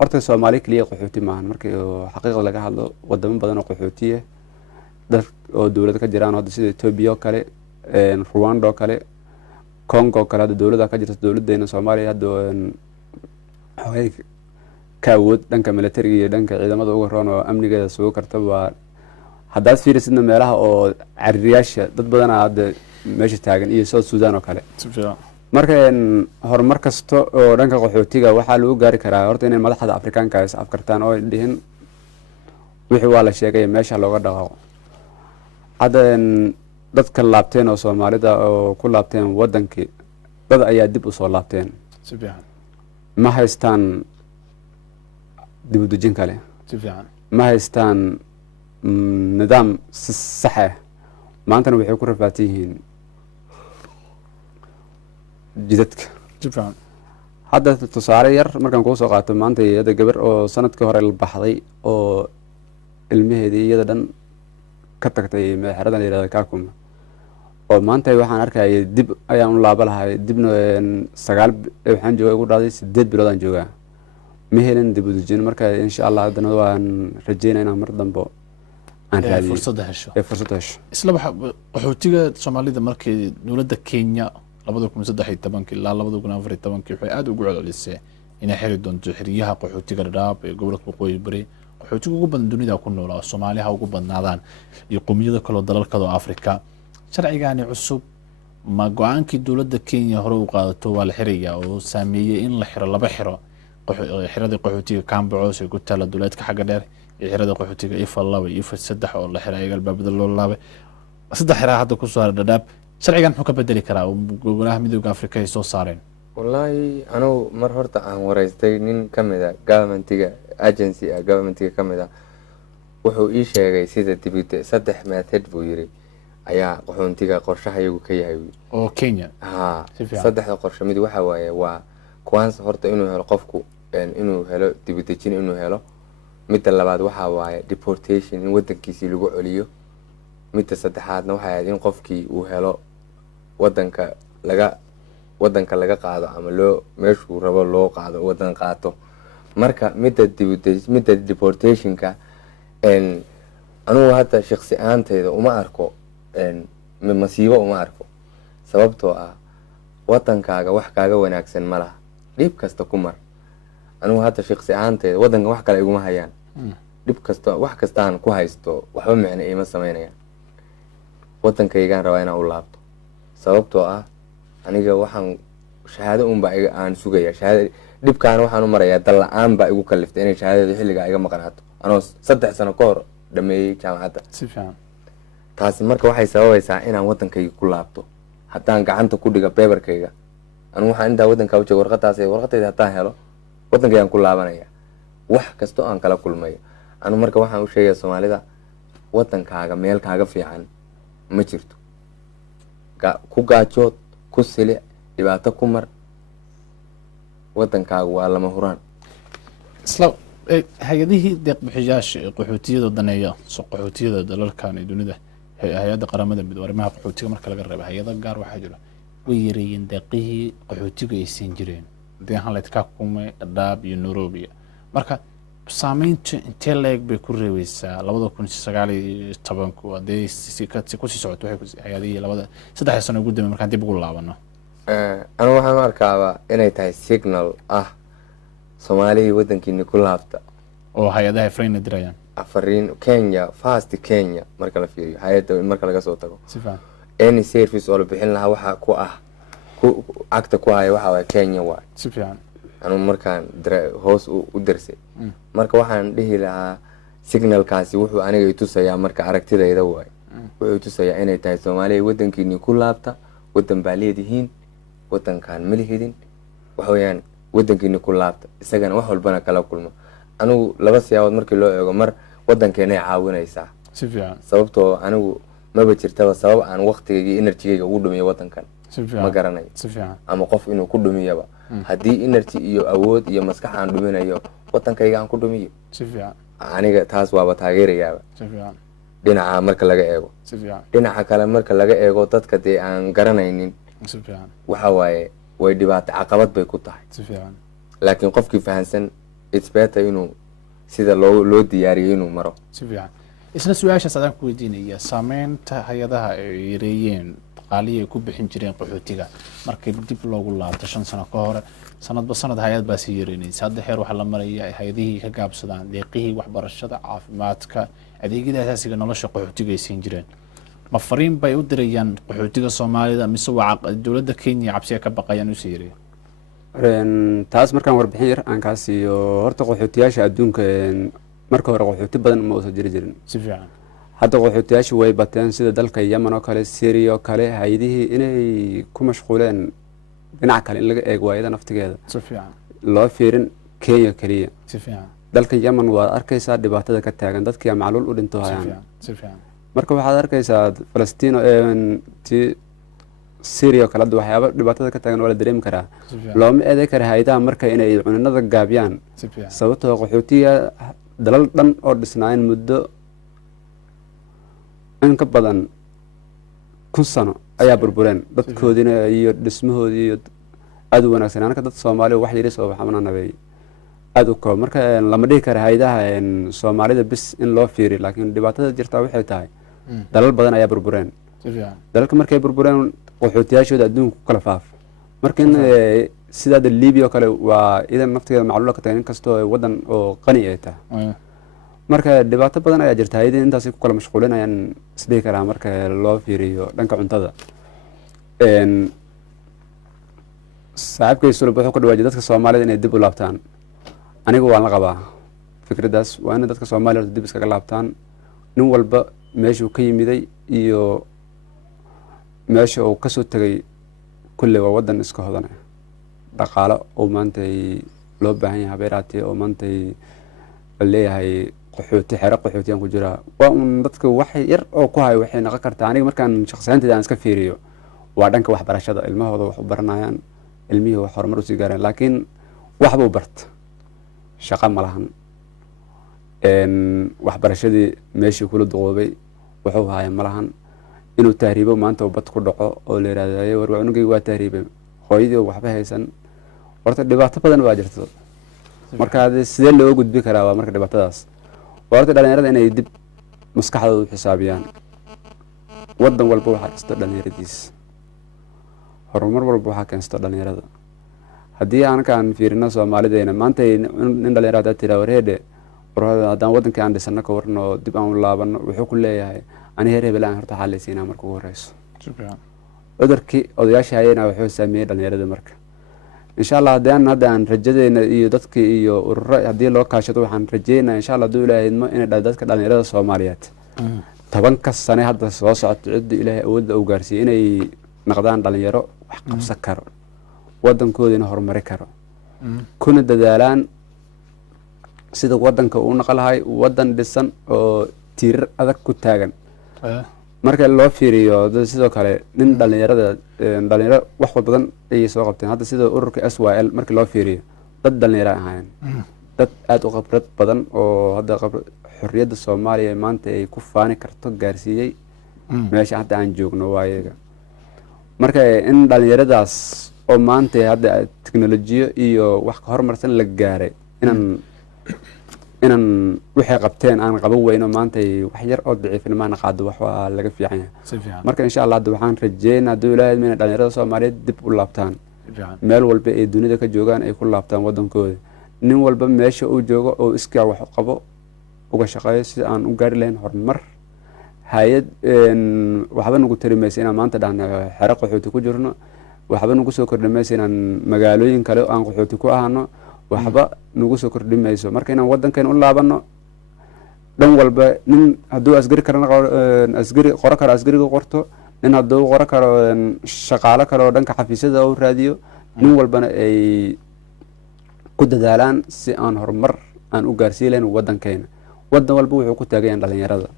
horta Soomaali kaliya qaxooti maahan markii xaqiiqda laga hadlo wadamo badan oo qaxootiye dad oo dawladda ka jiraan oo sida Ethiopia kale Rwanda kale Congo kale dawladda ka jirta dawladdeena Soomaaliya hadda waxay ka awood dhanka military iyo dhanka ciidamada uga roon oo amnigeeda soo karta waa haddaad fiirisidna meelaha oo carriyaasha dad badan hadda meesha taagan iyo South Sudan oo kale. marka horumar kasto oo dhanka qaxootiga waxaa lagu gaari karaa horta inay madaxda Afrikaanka is afkartaan oo dhihin wixii waa la sheegay meesha looga dhaqaaqo. hadda dadka laabteen oo Soomaalida oo ku laabteen wadankii dad ayaa dib u soo laabteen ma haystaan dib u dejin kale ma haystaan nidaam sax ah maantana waxay ku rafaatan yihiin jidadka. hadda tusaale yar markaan kuu soo qaato maanta iyada gabar oo sanadkii hore la baxday oo ilmaheedii iyada dhan ka tagtay xeradan la yiraahdo Kakuma oo maanta waxaan arkayay dib ayaan u laaba lahay dibna 9 waxaan joogay ugu dhaaday 8 bilood aan joogaa ma helin dib u dejin. marka insha Allah hadana waan rajaynaynaa mar dambe aan raadiyo fursad hesho. isla qaxootiga Soomaalida markii dawladda Kenya 2013 ilaa 2014 waxay aad ugu codcelisay inay xiri doonto xiriyaha qaxootiga Dadaab ee gobolka Waqooyi Bari qaxootiga ugu badan dunida ku nool oo Soomaaliya ugu badnaadaan iyo qowmiyada kale oo dalalka Afrika. sharcigaani cusub ma go-aankii dowladda Kenya hore u qaadato waa la xirayaa oo saameeyay in la xiro laba xiro xiradii qaxootiga Camboos ee ku taala dowladka xagga dheer iyo xirada qaxootiga Ifa 2 iyo Ifa 3 oo la xiray albaabada loo laabay saddex xiraa hadda ku soo dhadhaab sharcigan muxuu ka bedeli karaa golaha midowga Afrika ay soo saareen wallahi anu mar horta aan wareystay nin kamid ah governmentiga agency governmentiga kamid ah wuxuu ii sheegay sida dibadda saddex method buu yiri ayaa qaxoontiga qorshaha iyagu ka yahay oo Kenya saddexda qorshe mid waxa waaye waa kwanza horta inuu helo qofku inuu helo dibadajin inuu helo midda labaad waxa waaye deportation in wadankiisii lagu celiyo midda saddexaadna waxa ay in qofkii uu helo wadanka laga qaado ama loo meeshuu rabo loo qaado wadan qaato marka midda deportationka anugu hadda shakhsi ahaanteyda uma arko masiibo uma arko sababtoo ah wadankaaga wax kaaga wanaagsan ma laha dhib kasta ku mar anugu hadda shakhsi ahaanteyda wadanka wax kale iguma hayaan dhib kasta wax kastaan ku haysto waxba micno iima sameynayaan wadankaygaan rabaa inaan u laabto sababtoo ah aniga waxaan shahaado unbaa aan sugaya shahaado dhibkaana waxaan u marayaa dal la-aan baa igu kaliftay inay shahaadada xilligaa iga maqnaato anoo 3 sano ka hor dhameeyey jaamacadda si fiican taasi marka waxay sababaysaa inaan wadankayga ku laabto haddaan gacanta ku dhiga beberkayga anigu waxaan intaa wadankaa u jooga warqadayda haddaan helo wadankaygaan ku laabanaya wax kastoo aan kala kulmayo anigu marka waxaan u sheegaya Soomaalida wadankaaga meel kaaga fiican ma jirto ku gaajood ku silic dhibaato ku mar wadankaaga waa lama huraan isla hay'adihii deeq bixiyaasha qaxootiyada daneeya soo qaxootiyada dalalkan ee dunida hay'adda qaramada midoobay arrimaha qaxootiga marka laga reebo hay'ado gaar waxaa jira way yareeyeen deeqihii qaxootiga ay siin jireen deehan la ka kumay Dadaab iyo Nairobi marka saameynta intee leeg bay ku reebaysaa 2019 haday ku sii socoto waxay hay'adihii saddex sano ugu dambeeyay markaan dib ugu laabano anu waxaan arkaa inay tahay signal Soomaaliya wadankiina ku laabta oo hay'adaha Afrika dirayaan Afriin Kenya fast Kenya marka la fiiriyo hay'adda marka laga soo tago si fiican any service oo la bixin lahaa waxa ku agta ku haya waxa Kenya waa si fiican anu markaan hoos u dirsay marka waxaan dhihi lahaa signalkaasi wuxuu aniga i tusayaa marka aragtidayda waay wuxuu tusayaa inay tahay Soomaaliya wadankiina ku laabta wadan baa leedihiin wadankan ma lihidin waxa weeyaan wadankiina ku laabta isagana wax walbana kala kulmo anigu laba siyaabood markii loo eego mar wadankeena ay caawinaysaa si fiican sababtoo anigu maba jirtaba sabab aan waqtigayga energy-gayga ugu dhumiyo wadankan ma garanayo si fiican ama qof inuu ku dhumiyaba haddii energy iyo awood iyo maskax aan dhuminayo wadankayga aan ku dhumiyo si fiican aniga taas waaba taageerayaaba si fiican dhinaca marka laga eego si fiican dhinaca kale marka laga eego dadka dee aan garanaynin si fiican waxa waaye way dhibaato caqabad bay ku tahay si fiican laakiin qofkii fahansan it's better inuu sida loo diyaariyo inuu maro si fiican isla su'aashaas aan ku weydiinaya saameynta hay'adaha ay yareeyeen dhaqaalihii ay ku bixin jireen qaxootiga markii dib loogu laabto 5 sano ka hor sanadba sanad hay'ad baa sii yareynaysa hadda heer waxa la maraya hay'adihii ka gaabsadaan deeqihii waxbarashada caafimaadka adeegyada asaasiga nolosha qaxootiga ay siin jireen ma fariin bay u dirayaan qaxootiga Soomaalida mise waa dowladda Kenya cabsi ka baqayaan u sii yareeyaan taas markaan warbixin yar aan ka siiyo horta qaxootiyaasha adduunka marka hore qaxooti badan ma soo jiri jirin si fiican hadda qaxootiyaasha way bateen sida dalka Yemen oo kale Syria oo kale hay'adihii inay ku mashquuleen dhinaca kale in laga eego waayada naftigeeda si fiican loo fiirin Kenya kaliya si fiican dalka Yemen waa arkaysaa dhibaatada ka taagan dadkii macluul u dhinto hayaan si fiican marka waxaad arkaysaa Palestine Syria kala waxyaabo dhibaatada ka taagan wala dareemi karaa looma eeday kara hay'adaha marka inay cunanada gaabiyaan sababtoo qaxootiga dalal dhan oo dhisnaan muddo in ka badan 1000 sano ayaa burbureen dadkoodina iyo dhismahoodii iyo aad u wanaagsan anaka dad Soomaali wax yiri soo waxana nabay aad u koob marka lama dhigi kara hay'adaha Soomaalida bis in loo fiiriyo laakiin dhibaatada jirta waxay tahay dalal badan ayaa burbureen dalalka markay burbureen qaxootiyaashooda adduunka kala faaf marka in sida Liibiya oo kale waa idan naftigeeda macluul ka tahay inkastoo wadan oo qani ah tahay marka dhibaato badan ayaa jirta hay'adaha intaas ku kala mashquulinayaan sidii kara marka loo fiiriyo dhanka cuntada saaxiibkay sulub wuxuu ku dhawaajiyay dadka soomaalida inay dib u laabtaan. aniga waan la qabaa fikraddaas, waa in dadka soomaalida dib iskaga laabtaan. nin walba meeshuu ka yimiday iyo meesha uu kasoo tegay kulle waa waddan iska hodane. dhaqaalo oo maantay loo baahan yahay habeeraatee oo maantay la leeyahay qaxooti xero qaxootiyaan ku jiraa. waa un dadka wax yar oo ku hayo waxay noqon kartaa. aniga markaan shakhsiyaanteyda aan iska fiiriyo waa dhanka waxbarashada. ilmahooda wax u baranayaan, ilmihii wax horumar usii gaareen, laakiin waxbuu barta, shaqo ma lahan. waxbarashadii meeshii kula duqoobay wuxuu haya ma lahan. inuu tahriibo maanta uu bad ku dhaco oo la yidhahdaye war cunugayga waa tahriibay, hooyadii waxba haysan. horta dhibaato badan baa jirto. marka sidee loo gudbi karaa waa marka dhibaatadaas. waa horta dhalinyarada inay dib maskaxdooda u xisaabiyaan. waddan walba waxaa kasta dhalinyaradiis, horumar walba waxaa keensto dhalinyarada. haddii anakaan fiirino soomaalideena maanta nin dhalinyaro haddaad tiraa wareedhe haddaan waddankii aan dhisano ka warno dib aan u laabano, wuxuu ku leeyahay ani heer hebel aan horta xaalaysiinaa marka ugu horeyso. cudurkii odayaasha hayena wuxuu saameeyey dhalinyarada. marka insha allah hadda aan rajadeena iyo dadkii iyo ururo haddii loo kaashado waxaan rajeynaa insha allah hadduu ilaahay idmo inay dadka dhalinyarada soomaaliyeed 10 sane hadda soo socoto cidda ilaahay awoodda uu gaarsiiyey inay noqdaan dhalinyaro wax qabsan karo, waddankoodina horumari karo, kuna dadaalaan sida waddanka uu noqon lahay waddan dhisan oo tiirar adag ku taagan. marka loo fiiriyo sidoo kale nin dhalinyaro wax badan ayay soo qabteen. hadda sida ururka SYL markii loo fiiriyo dad dhalinyaro ahaayeen, dad aad u khibrad badan oo hadda xorriyadda Soomaaliya maanta ay ku faani karto gaarsiiyey meesha hadda aan joogno waayaga. marka in dhalinyaradaas oo maanta hadda teknolojiyo iyo wax ka horumarsan la gaaray inaan waxay qabteen aan qaban weyno maanta wax yar oo daciifnimana qaado wax waa laga fiican yahay. marka insha Allah hadda waxaan rajeynaa hadduu ilaahay in dhalinyarada Soomaaliyeed dib u laabtaan, meel walba ay dunida ka joogaan ay ku laabtaan waddankooda. nin walba meesha uu joogo oo iskaa wax u qabo uga shaqeeyo si aan u gaari lahayn horumar. hay-ad waxba nagu tari maysa inaan maanta dhahno xero qaxooti ku jirno, waxba nagu soo kordhi maysa inaan magaalooyin kale aan qaxooti ku ahano, waxba nagu soo kordhi mayso. marka inaan waddankeena u laabano dhan walba. nin hadduu asgari qoro karo asgariga qorto, nin hadduu qoro karo shaqaalo kale oo dhanka xafiisyada u raadiyo, nin walbana ay ku dadaalaan si aan horumar aan u gaarsiin lahayn waddankeena. waddan walba wuxuu ku taagayan dhalinyarada.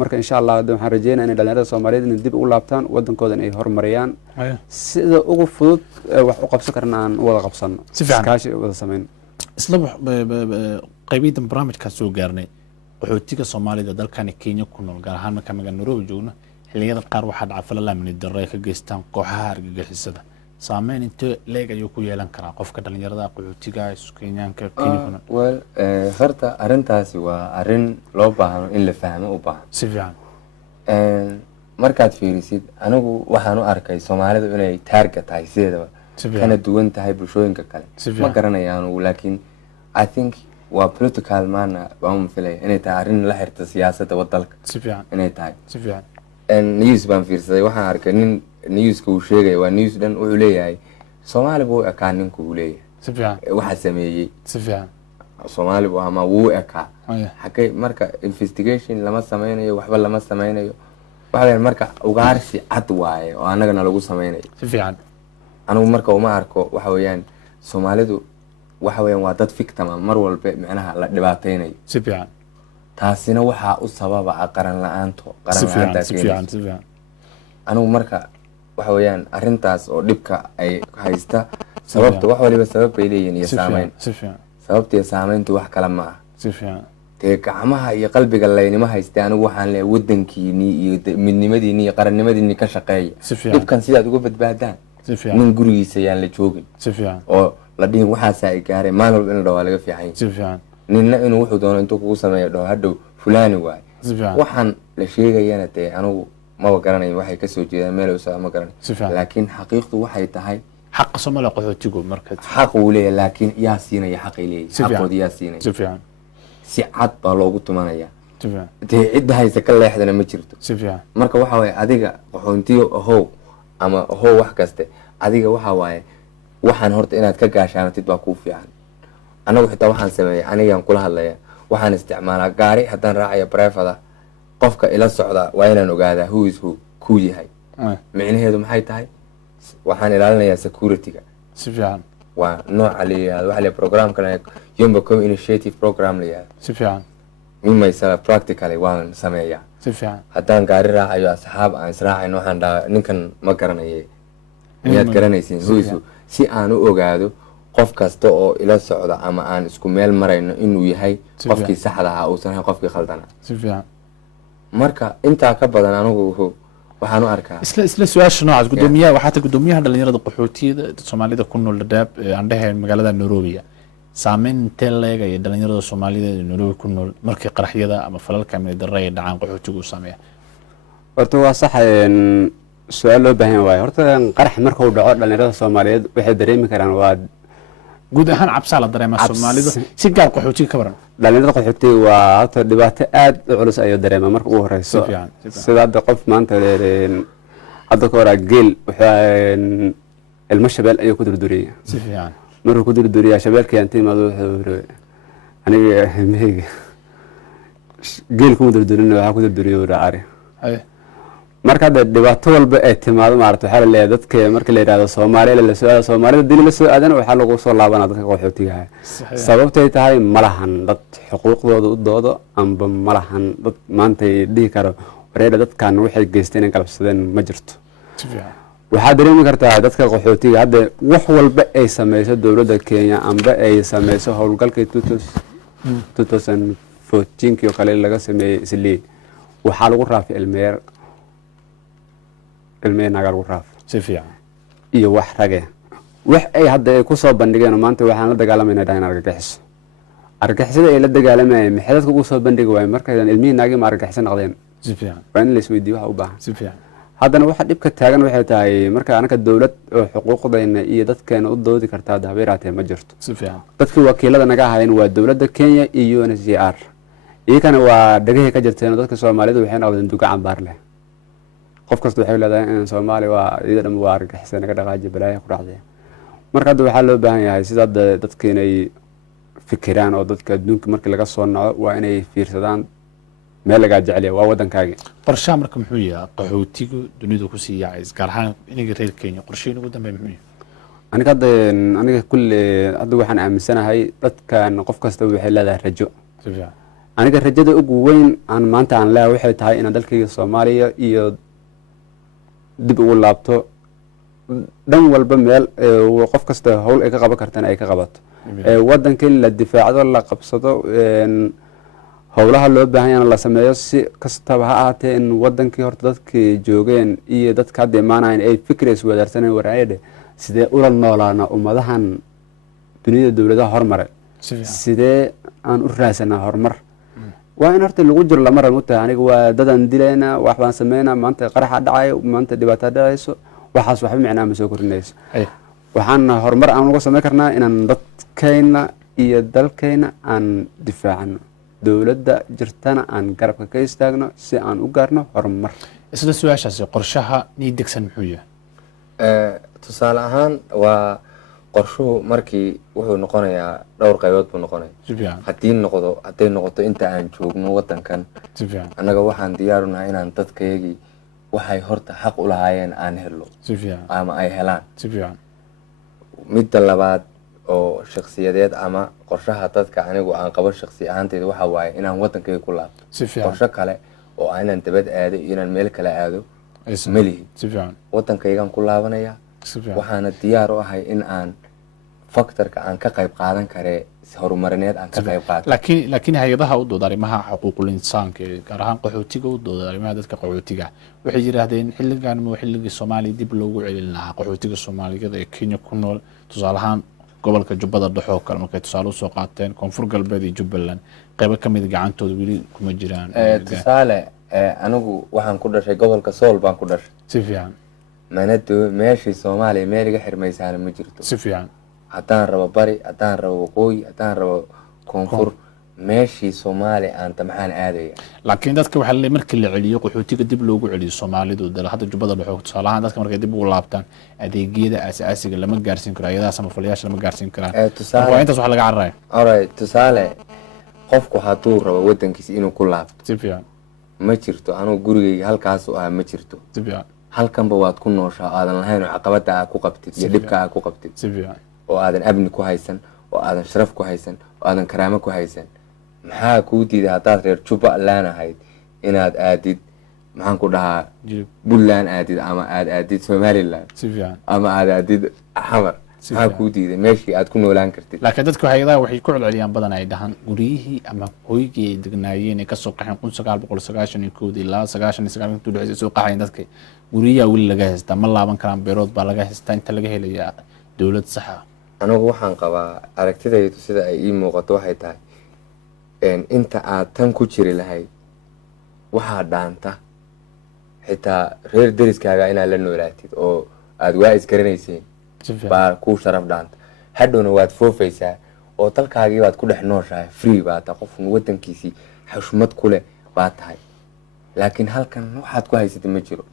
marka insha Allah hadda waxaan rajeynaa in dhalinyarada Soomaaliyeed inay dib u laabtaan, waddankooda ay horumariyaan, sida ugu fudud wax u qabsan karna aan u wada qabsano, iskaashi wada sameyn. isla qaybiyada barnaamijka soo gaarnay qaxootiga Soomaalida dalkani Kenya ku nool gaar ahaan marka magaalada Nairobi joogno xilliyada qaar waxaa dhaca falal amni darro ka geystaan kooxaha argagixisada. saameyn intee leeg ayuu ku yeelan karaa qofka dhalinyarada qaxootiga Kenyaanka Kenya ku nool? horta arrintaasi waa arrin loo baahno in la fahmo u baahan. si fiican markaad fiirisid anigu waxaan u arkay Soomaalidu inay taarget tahay sideedaba kana duwan tahay bulshooyinka kale. ma garanayaan laakiin I think waa political maana baan filay inay tahay arrin la xiriirta siyaasadda waddanka. si fiican inay tahay si fiican news baan fiirsaday waxaan arkay nin newska uu sheegay waa news dhan wuxuu leeyahay Soomaali buu ekaa ninku uu leeyahay. si fiican waxa sameeyay si fiican Soomaali buu ama wuu ekaa xaqay. marka investigation lama sameynayo, waxba lama sameynayo. waxa marka ugaarsi cad waaye oo anagana lagu sameynayo. si fiican anigu marka uma arko waxa weeyaan Soomaalidu waxa weeyaan waa dad victim mar walba macnaha la dhibaateynayo. si fiican taasina waxa u sababa qaran la'aanto si fiican anigu marka waxa weeyaan arrintaas oo dhibka ay haysta sababta wax waliba sabab ay leeyihiin iyo saameyn. si fiican sababta iyo saameyntu wax kala ma aha. si fiican gacmaha iyo qalbiga laynima haystay anigu waxaan leeyahay waddankiini iyo midnimadiini iyo qarannimadiini ka shaqeeya. dhibkan sidaad uga badbaadaan. si fiican nin gurigiisa yaan la joogin. si fiican oo la dhihin waxaas ay gaaray maalin walba in la dhawaa laga fiican. si fiican ninna inuu wuxuu doono intuu kugu sameeyo dhaw hadhow fulaani waay. si fiican waxaan la sheegayana dee anigu ma garanayn waxay ka soo jeedaan meel uusa ma garanay. laakiin xaqiiqdu waxay tahay xaq Soomaaliya qaxootigu marka xaq uu leeyahay laakiin yaa siinaya xaqay leeyahay. xaqooda yaa siinaya. si fiican si cad baa loogu tumanaya. si fiican dee cidda haysa ka leexdana ma jirto. si fiican marka waxa weeye adiga qaxoontiyo ahow ama how wax kaste adiga waxa waaye waxaan horta inaad ka gaashaanatid baa kuu fiican. anagu xitaa waxaan sameeyay anigaan kula hadlaya waxaan isticmaalaa gaari haddaan raacaya brefada qofka ila socda waa inaan ogaadaa who is who kuu yahay. micnaheedu maxay tahay? waxaan ilaalinayaa security-ga si fiican. waa nooca la yihahdo waxa la programka Yombo Co Initiative Program la yihahdo si fiican. myself practically waan sameeyaa si fiican. haddaan gaari raacayo asxaab aan israacayno waxaan dhahaa ninkan ma garanayay miyaad garanaysiin who is who si aan u ogaado qof kasta oo ila socda ama aan isku meel marayno inuu yahay qofkii saxda ahaa uusan ahayn qofkii khaldana. si fiican. marka intaa ka badan anigu waxaan u arkaa isla su-aasha noocaas gudoomiyaha waxaa ta gudoomiyaha dhalinyarada qaxootiyada Soomaalida ku nool Dadaab aan dhahayn magaalada Nairobi saameyn intee leeg ay dhalinyarada Soomaalida ee Nairobi ku nool markii qaraxyada ama falalka amni darro ay dhacaan qaxootigu u saameeya. horta waa sax su-aal loo baahan yahay. horta qarax marka uu dhaco dhalinyarada Soomaaliyeed waxay dareemi karaan waa guud ahaan cabsi la dareemaa Soomaalida si gaar qaxootiga ka waran. dhalinyarada qaxootiga waa horta dhibaato aad u culus ayuu dareemaa marka ugu horeyso sida hadda qof maanta hadda ka hor geel wuxuu ilmo shabeel ayuu ku durduriyay si fiican. markuu ku durduriyaa shabeelkii aan timaado wuxuu aniga meheyga geel kuma durdurin waxaa ku durduriyay raacari marka hadda dhibaato walba ay timaado maaragtay waxaa la leeyahay dadka marka la yiraahdo Soomaaliya la soo aado Soomaalida dil la soo aadana waxaa lagu soo laabanaa dadka qaxootiga ah sababtay tahay malahan dad xuquuqdooda u doodo amba malahan dad maanta dhihi karo wareeda dadkan waxay geysteen in qalabsadeen ma jirto. si fiican. waxaa dareemi kartaa dadka qaxootiga hadda wax walba ay sameeyso dawladda Kenya amba ay sameeyso howlgalka 2014 iyo kale laga sameeyay isli waxaa lagu raafay ilmeena naga lagu raaf si fiican iyo wax rage wax ay hadda ay ku soo bandhigeen maanta waxaan la dagaalamayna dhayn argagixisada ay la dagaalamayeen maxay dadku ugu soo bandhigi waayeen markay ilmihi naagi ma argagixisada noqdeen. si fiican. waan la isweydiiyo waxa u baahan. si fiican. haddana waxa dhibka taagan waxay tahay marka anaka dawlad oo xuquuqdeena iyo dadkeena u doodi kartaa dabeeraatee ma jirto. si fiican. dadkii wakiilada naga ahaayeen waa dawladda Kenya iyo UNHCR iyagana waa dhagahay ka jirteen dadka Soomaalida waxay noqdeen duga cambaar leh qof kasta waxay leedahay in Soomaaliya waa iyada dhan waa argagixisada naga dhaqaaji balaayo ku dhacday. marka hadda waxaa loo baahan yahay sida dadka inay fikiraan oo dadka adduunka markii laga soo naco waa inay fiirsadaan meel laga jecel yahay waa wadankaaga. qorshaha marka muxuu yahay qaxootigu dunida ku sii yaacay gaar ahaan inaga reer Kenya qorsheyn ugu dambeeyay muxuu yahay? aniga kulli hadda waxaan aaminsanahay dadkan qof kasta waxay leedahay rajo. si fiican. aniga rajada ugu weyn aan maanta aan leeyahay waxay tahay in dalkayga Soomaaliya iyo dib ugu laabto dhan walba meel qof kasta hawl ay ka qaban kartaan ay ka qabato wadankan la difaacdo la qabsado howlaha loo baahan yahay la sameeyo si kastaba ha ahaatee in wadankii horta dadkii joogeen iyo dadka hadda imaanayeen ay fikres wadaarsaneen waraayade sidee ula noolaana ummadahan dunida dawladaha horumare sidee aan u raadsanaa horumar waa in horta lagu jiro lama rabo tahay aniga waa dadan dilayna wax baan sameynaa maanta qaraxa dhacay maanta dhibaato dhacayso waxaas waxba macnaa ma soo korinayso waxaan horumar aan uga sameyn karnaa inaan dadkeena iyo dalkeena aan difaacno dawladda jirtana aan garabka ka istaagno si aan u gaarno horumar. isla su-aashaasi qorshaha nii degsan muxuu yahay? tusaale ahaan waa qorshuhu markii wuxuu noqonayaa dhowr qaybood buu noqonaya. si fiican. hadday noqoto inta aan joogno wadankan si fiican. annaga waxaan diyaarunahay inaan dadkayagii waxay horta xaq u lahaayeen aan helo si fiican. ama ay helaan. si fiican. midda labaad oo shakhsiyadeed ama qorshaha dadka anigu aan qabo shakhsi ahaanteyda waxa waaye inaan wadankayga ku laabto. si fiican. qorsho kale oo inaan dabad aado iyo inaan meel kale aado malihi. si fiican. wadankaygaan ku laabanaya waxaana diyaar u ahay in aan faktorka aan ka qayb qaadan karee horumarineed aan ka qayb qaato. laakiin hay-adaha u dooda arrimaha xuquuqul insaanka gaar ahaan qaxootiga u dooda arrimaha dadka qaxootiga waxay yiraahdeen xilligan ma xilligii Soomaaliya dib loogu celin lahaa qaxootiga Soomaaliyeed ee Kenya ku nool tusaale ahaan gobolka Jubbada Dhexe oo kale markay tusaale u soo qaateen Koonfur Galbeed iyo Jubbaland qayb ka mid gacantooda wili kuma jiraan. tusaale anigu waxaan ku dhashay gobolka Sool baan ku dhashay. si fiican. meeshii Soomaaliya meel iga xirmaysaana ma jirto. si fiican. haddaan rabo bari haddaan rabo waqooyi haddaan rabo koonfur meeshii Soomaali aan maxaan aadaya. laakiin dadka waxa la markii la celiyo qaxootiga dib loogu celiyo Soomaalidu hadda Jubbada Dhexe tusaalahan dadka markay dib ugu laabtaan adeegyada aasaasiga lama gaarsiin karo ayadaas ama faliyaasha lama gaarsiin karaan waa intaas wax laga carray. Alright, tusaale qofku hadduu rabo wadankiisa inuu ku laabto si fiican ma jirto anuu gurigayga halkaas oo ma jirto si fiican halkanba waad ku nooshaa aadan lahayn caqabada aad ku qabtid iyo dhibka aad ku qabtid si fiican oo aadan amni ku haysan oo aadan sharaf ku haysan oo aadan karaamo ku haysan maxaa kuu diiday haddaad reer Jubbaland ahayd inaad aadid maxaan ku dhahaa Buntland aadid ama aad aadid Somaliland si fiican ama aad aadid Xamar maxaa kuu diiday meeshii aad ku noolaan kartid. laakiin dadku waxay ku celceliyaan badan ay dhahan guriyihii ama hoygii ay degnaayeen ee ka soo qaxeen 1991 ilaa 99 intuu dhacay soo qaxeen dadka guriyaha wali laga haystaa ma laaban karaan beerood baa laga haystaa inta laga helayaa dawlad sax ah. anigu waxaan qabaa aragtidaydu sida ay ii muuqato waxay tahay inta aad tan ku jiri lahayd waxaa dhaanta xitaa reer deriskaaga inaad la noolaatid oo aad waa isgaranayseen baa kuu sharaf dhaanta hadhowna waad foofaysaa oo dalkaagii baad ku dhex nooshahay free baa tahay qofun wadankiisii xushmad ku leh baa tahay laakiin halkan waxaad ku haysatay ma jiro.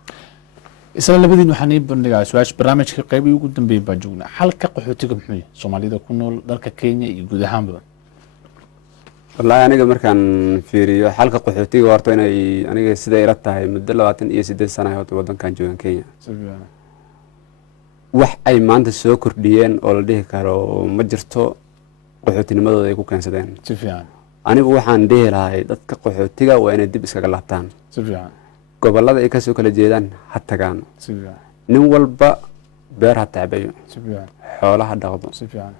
isla labadiin waxaan ii bandhigaa su'aasha barnaamijka qaybtii ugu dambeeyay baa joognaa halka qaxootiga muxuu yahay Soomaalida ku nool dalka Kenya iyo guud ahaanba. wallahi aniga markaan fiiriyo halka qaxootiga horta inay aniga sida ila tahay muddo 28 sano ah wadankan joogan Kenya wax ay maanta soo kordhiyeen oo la dhihi karo ma jirto qaxootinimadooda ay ku keensadeen si fiican anigu waxaan dhihi lahaa dadka qaxootiga waa inay dib iskaga laabtaan si fiican gobolada ay ka soo kala jeedaan ha tagaan si fiican nin walba beer ha tacbayo si fiican xoolaha dhaqdo si fiican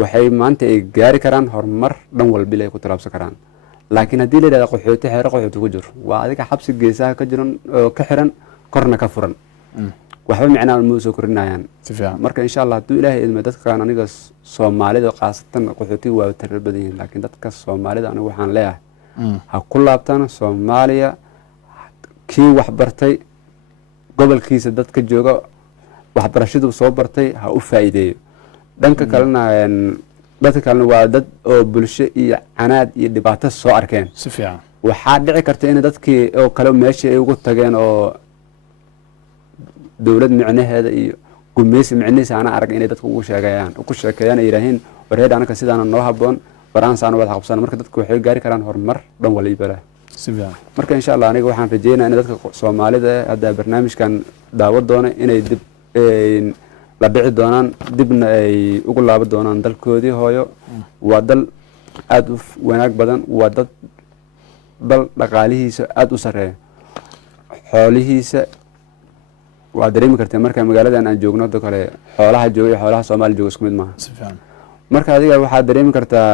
waxay maanta ay gaari karaan horumar dhan walba ay ku talaabsan karaan laakiin haddii la yiraahdo qaxooti xeero qaxooti ku jiro waa adiga xabsi geesaha ka jiran oo ka xiran korna ka furan waxba macnaa ma soo korinayaan si fiican marka insha Allah hadduu Ilaahay idmo dadkan aniga Soomaalida qaasatan qaxootiga waa tar badan yihiin laakiin dadka Soomaalida aniga waxaan leeyahay ha ku laabtaan Soomaaliya kii wax bartay gobolkiisa dadka jooga waxbarashadu soo bartay ha u faa'iideeyo dhanka kalena dadka kalena waa dad oo bulsho iyo canaad iyo dhibaato soo arkeen si fiican waxaa dhici karta in dadkii oo kale meeshii ay ugu tageen oo dawlad micnaheeda iyo gumeysi micnihiisa ana arag inay dadku ugu sheekeeyaan ay yiraahdeen wareed anaka sidaan noo haboon Faransa wada qabsan marka dadku waxay gaari karaan horumar dhan waliba si fiican marka insha Allah aniga waxaan rajeynayaa in dadka Soomaalida hadda barnaamijkan daawad doona inay dib la dhici doonaan dibna ay ugu laaban doonaan dalkoodii hooyo waa dal aad u wanaag badan waa dal dhaqaalihiisa aad u sareeyo xoolihiisa waa dareemi kartaa marka magaaladan aan joogno dadka kale xoolaha jooga xoolaha Soomaali jooga isku mid maaha si fiican marka adiga waxaa dareemi kartaa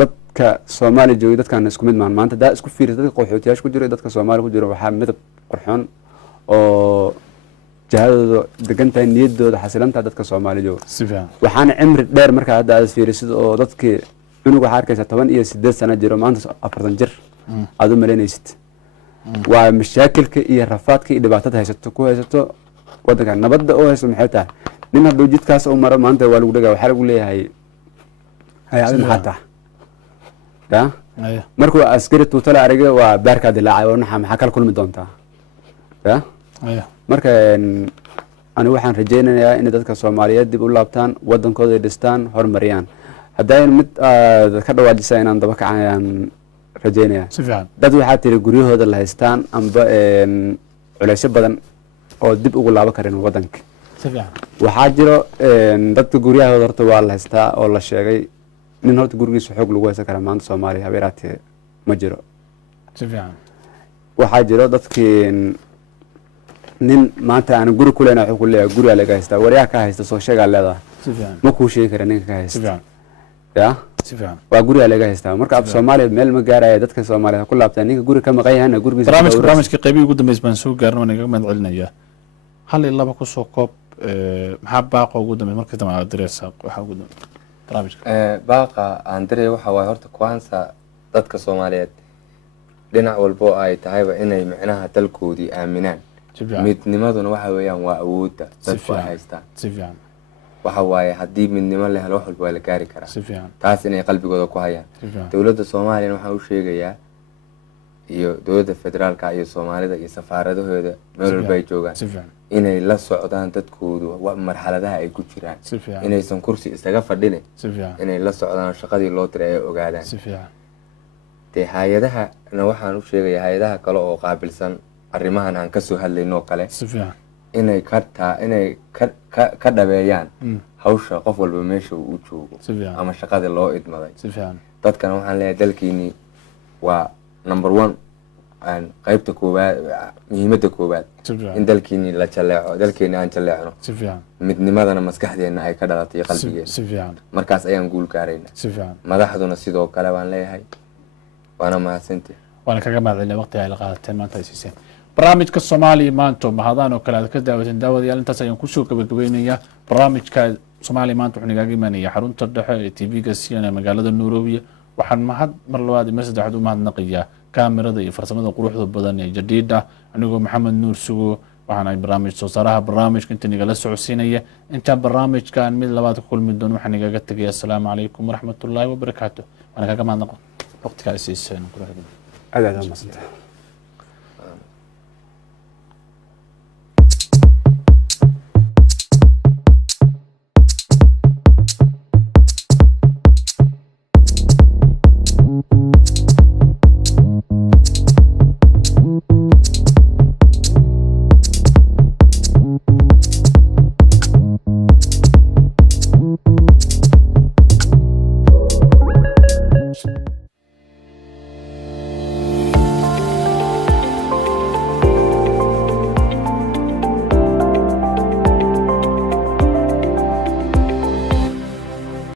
dadka Soomaali jooga dadkan isku mid maaha maanta daa isku fiirisa dadka qaxootiyaasha ku jira dadka Soomaali ku jira waxaa midab qurxoon oo jahadooda degantahay niyadooda xasilanta dadka Soomaali jooga si fiican waxaan cimri dheer marka hadda aad fiirisid oo dadkii unugu waxa arkaysa 18 sano jiro maanta 40 jir aad u maleynaysid waa mashaakilka iyo rafaadka iyo dhibaatada haysato wadanka nabadda oo haysto maxay tahay nin hadduu jidkaas u maro maanta waa lagu dhagaa waxa lagu leeyahay hay'ad maxata markuu askari tuutala aragay waa baarka dilaacay oo maxaa kala kulmi doontaa marka ani waxaan rajeynayaa in dadka Soomaaliyeed dib u laabtaan wadankooda dhistaan horumariyaan hadday mid ka dhawaajisa inaan daba kacayaan rajeynaya si fiican dad waxaa tiri guryahooda la haystaan amba culeysyo badan oo dib ugu laaban karin wadanka si fiican waxaa jiro dadka guryahooda horta waa la haystaa oo la sheegay nin horta gurigiisa xoog lagu haysan karaa maanta Soomaaliya habeeraatee ma jiro si fiican waxaa jiro dadkii nin maanta aan guri ku leenahay wuxuu ku leeyahay guriga laga haystaa wariyaha ka haysta soo sheegaa leedahay si fiican ma kuu sheegi kara ninka ka haysta si fiican si fiican waa guriga laga haystaa marka af Soomaaliya meel ma gaaraya dadka Soomaaliyeed ku laabtaan ninka guri ka maqan yahay gurigiisa barnaamijka qaybtii ugu dambeysay baan soo gaarnay naga mid celinaya hal iyo laba ku soo koob maxaa baaqa ugu dambeeyay markii dambe direysa waxa ugu dambeeyay barnaamijka baaqa aan diray waxa waay horta kwansa dadka Soomaaliyeed dhinac walbo ay tahayba inay macnaha dalkoodii aaminaan midnimaduna waxa weeyaan waa awoodda dadku haystaan si fiican waxa waaye haddii midnimo la helo wax walba waa la gaari karaa si fiican taas inay qalbigooda ku hayaan si fiican dowladda soomaaliyana waxaan u sheegayaa iyo dowladda federaalka iyo soomaalida iyo safaaradahooda meel walba ay joogaan si fiican inay la socdaan dadkoodu marxaladaha ay ku jiraan si fiican inaysan kursi isaga fadhine si fiican inay la socdaan shaqadii loo diray ay ogaadaan si fiican dee hay-adahana waxaan u sheegayaa hay-adaha kale oo qaabilsan arrimahan aan kasoo hadlayno kale si fiican inay ka dhabeeyaan hawsha qof walba meesha uu joogo si fiican ama shaqada loo idmaday si fiican dadkana waxaan leeyahay dalkiini waa number 1 qaybta koowaad muhiimadda koowaad si fiican in dalkiini la jaleeco dalkeeni aan jaleecno si fiican midnimadana maskaxdeena ay ka dhalatay qalbigeena si fiican markaas ayaan guul gaarayna si fiican madaxduna sidoo kale waan leeyahay waana mahadsantihi waana kaga mahadcelina waqti ay la qaadateen maanta ay siiseen barnaamijka Soomaaliya maanta mahadaan oo kale aad ka daawateen daawadayaal intaas ayaan ku soo gabagabeynayaa barnaamijka Soomaaliya maanta wuxuu naga imaanaya xarunta dhexe ee TV-ga CNN magaalada Nairobi waxaan mahad mar labaad iyo mar saddexaad u mahadnaqayaa kaamirada iyo farsamada quruxda badan ee jadiida anigoo Maxamed Nuur Sugo waxaan ay barnaamij soo saaraha barnaamijka inta nagala socodsiinaya inta barnaamijkan mid labaad ku kulmi doon waxaan igaga tagay assalaamu calaykum waraxmatullaahi wabarakaatuh waana kaga mahadnaqo waqtiga ay siiseen aad aad u mahadsantahay